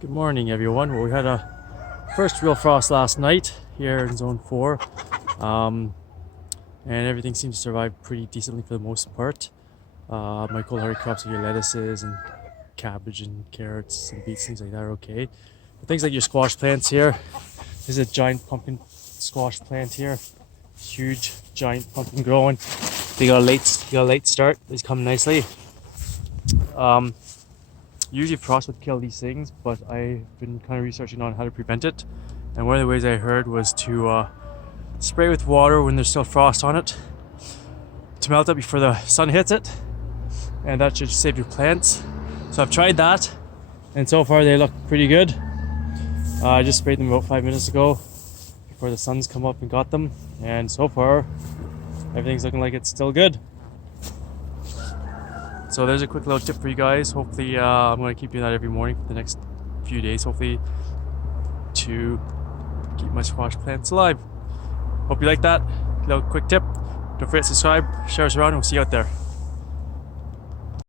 Good morning, everyone. Well, we had a first real frost last night here in Zone 4, and everything seems to survive pretty decently for the most part. My cold-hardy crops are your lettuces and cabbage and carrots and beets, things like that are okay. But things like your squash plants here, there's a giant pumpkin squash plant here, huge giant pumpkin growing. They got a late start. It's come nicely. Usually frost would kill these things, but I've been kind of researching on how to prevent it. And one of the ways I heard was to spray with water when there's still frost on it to melt it before the sun hits it. And that should save your plants. So I've tried that, and so far they look pretty good. I just sprayed them about 5 minutes ago before the sun's come up and got them. And so far, everything's looking like it's still good. So there's a quick little tip for you guys. Hopefully I'm going to keep doing that every morning for the next few days, hopefully, to keep my squash plants alive. Hope you like that little quick tip. Don't forget to subscribe, share us around, and we'll see you out there.